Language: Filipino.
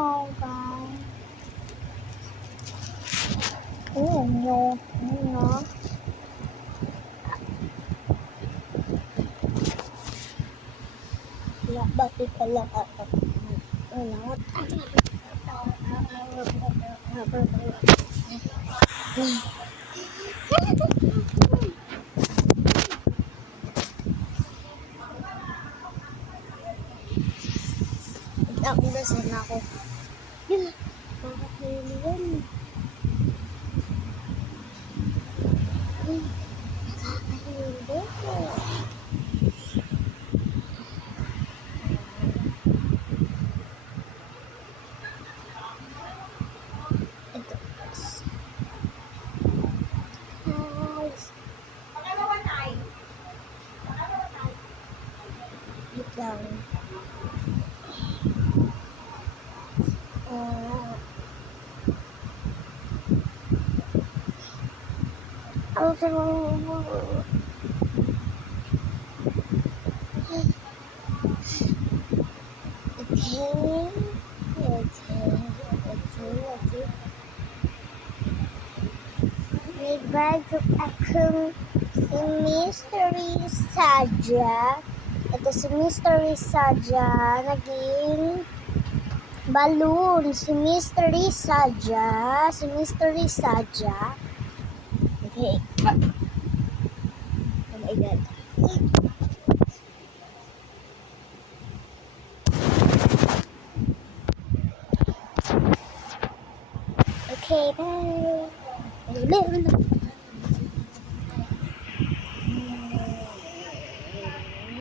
ngon con. Nyo nó là bật đi cái là nó aku udah sana aku makakalimutan ito guys wait lang may bago akong si Mystery Saja. Ito si Mystery Saja naging balloon. Si Mystery Saja. Si Mystery Saja. Okay. Oh my God. Okay, bye.